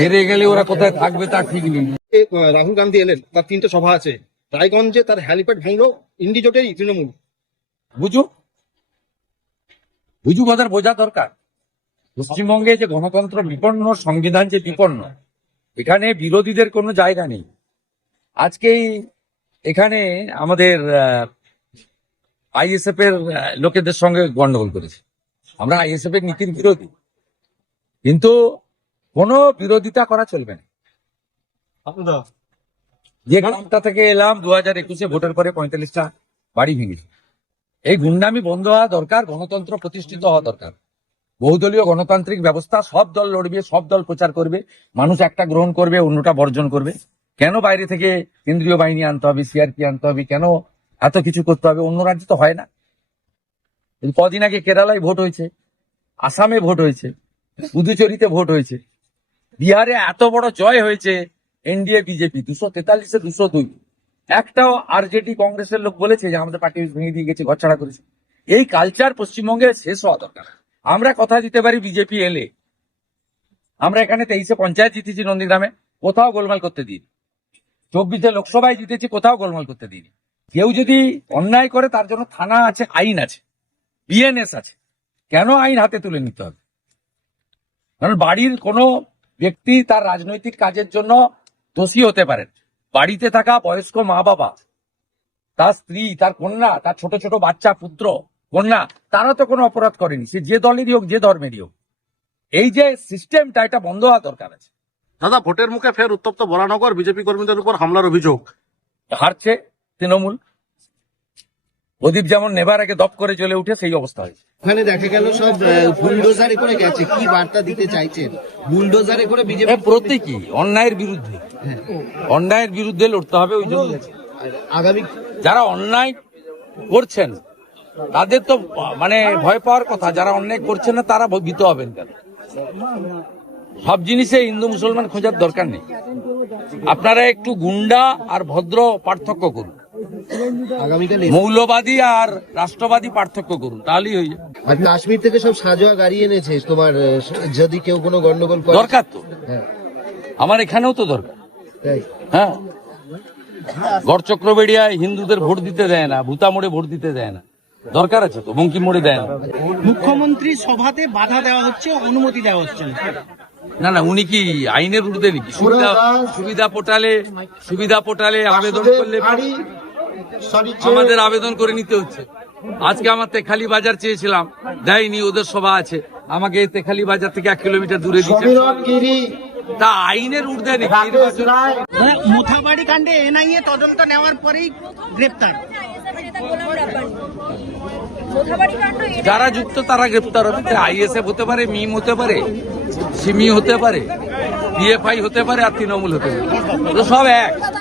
হেরে গেলে ওরা কোথায় থাকবে তা ঠিক নেই। রাহুল গান্ধী এলেন, তার 3টে সভা আছে রায়গঞ্জে, তার হ্যালিপ্যাড ভাঙলো ইন্ডি জোটেই তৃণমূল। বুঝুক ওদের বোঝা দরকার। পশ্চিমবঙ্গে যে গণতন্ত্র বিপন্ন, সংবিধান যে বিপন্ন, এখানে বিরোধীদের কোনো জায়গা নেই। আজকেই এখানে আমাদের আইএসএফ এর লোকেদের সঙ্গে গন্ডগোল করেছে। আমরা আইএসএফ এর নীতির বিরোধী, কিন্তু কোনো বিরোধিতা করা চলবে না। যে গ্রামটা থেকে এলাম 2021 ভোটের পরে 45টা বাড়ি ভেঙেছে। এই গুন্ডামি বন্ধ হওয়া দরকার, গণতন্ত্র প্রতিষ্ঠিত হওয়া দরকার। বহুদলীয় গণতান্ত্রিক ব্যবস্থা, সব দল লড়বে, সব দল প্রচার করবে, মানুষ একটা গ্রহণ করবে, অন্যটা বর্জন করবে। কেন বাইরে থেকে কেন্দ্রীয় বাহিনী আনতে হবে, সিআরপি আনতে হবে, কেন এত কিছু করতে হবে? অন্য রাজ্যে তো হয় না। কদিন আগে কেরালায় ভোট হয়েছে, আসামে ভোট হয়েছে, পুদুচেরিতে ভোট হয়েছে, বিহারে এত বড় জয় হয়েছে এনডিএ বিজেপি 243-এ 202। একটাও আরজেডি কংগ্রেসের লোক বলেছে যে আমাদের পার্টি ভেঙে দিয়ে গেছে, ঘরছাড়া করেছে। এই কালচার পশ্চিমবঙ্গে শেষ হওয়া দরকার। আমরা কথা দিতে পারি বিজেপি এলে, আমরা এখানে 23-এ পঞ্চায়েত জিতেছি নন্দীগ্রামে, কোথাও গোলমাল করতে দিইনি। 24-এ লোকসভায় জিতেছি, কোথাও গোলমাল করতে দিইনি। কেউ যদি অন্যায় করে তার জন্য থানা আছে, আইন আছে, বিএনএস আছে। কেন আইন হাতে তুলে নিতে হবে? কারণ বাড়ির কোনো ব্যক্তি তার রাজনৈতিক কাজের জন্য দোষী হতে পারেন। বাড়িতে থাকা বয়স্ক মা বাবা, তার স্ত্রী, তার কন্যা, তার ছোট ছোট বাচ্চা, পুত্র কন্যা, তারা তো কোনো অপরাধ করেনি, সে যে দলেরই হোক, যে ধর্মেরই হোক। এই যে সিস্টেমটা, এটা বন্ধ হওয়া দরকার আছে। দাদা, ভোটের মুখে ফের উত্তপ্ত বরানগর, বিজেপি কর্মীদের উপর হামলার অভিযোগ। হারছে তৃণমূল। প্রদীপ যেমন নেবার আগে দপ করে চলে উঠে, সেই অবস্থা হয়েছে। ওখানে দেখা গেল সব বুলডোজারে করে গেছে, কি বার্তা দিতে চাইছেন? বুলডোজারে করে বিজেপি প্রতীকী অন্যায়ের বিরুদ্ধে, অন্যায়ের বিরুদ্ধে লড়তে হবে, ওই জন্য আগামী যারা অন্যায় করছেন তাদের তো মানে ভয় পাওয়ার কথা, যারা অন্যায় করছেন না তারা ভীত হবেন কেন? সব জিনিসে হিন্দু মুসলমান খোঁজার দরকার নেই। আপনারা একটু গুন্ডা আর ভদ্র পার্থক্য করুন, আগামীকাল মৌলবাদী আর রাষ্ট্রবাদী পার্থক্য করুন, তাহলেই হয়ে যাবে। আর কাশ্মীর থেকে সব সাজোয়া গাড়ি এনেছে তোমার, যদি কেউ কোনো গন্ডগোল করে। দরকার তো, হ্যাঁ, আমার এখানেও তো দরকার। তাই। হ্যাঁ, গড়চক্রবেড়িয়ায় হিন্দুদের ভোট দিতে দেয় না, ভূতা মোড়ে ভোট দিতে দেয় না, দরকার আছে তো, বঙ্কিম মোড়ে দেয় না। মুখ্যমন্ত্রীর সভাতে বাধা দেওয়া হচ্ছে, অনুমতি দেওয়া হচ্ছে না। না না, উনি কি আইনের ঊর্ধ্বে নাকি? সুবিধা পোর্টালে আবেদন করলে আমাদের আবেদন করে নিতে হচ্ছে। আজকে আমার তেখালি বাজার চেয়েছিলাম, দেয়নি, ওদের সভা আছে, আমাকে তেখালি বাজার থেকে 1 কিলোমিটার দূরে দিচ্ছে। তা আইনের ঊর্ধ্বে নাকি? মুথাবাড়ি কাণ্ডে এনআইএ তদন্ত নেওয়ার পরেই গ্রেপ্তার। যারা যুক্ত তারা গ্রেপ্তার হবে। আইএসএফ হতে পারে, মিম হতে পারে, সিমি হতে পারে, পিএফআই হতে পারে, আর তৃণমূল হতে পারে, সব এক।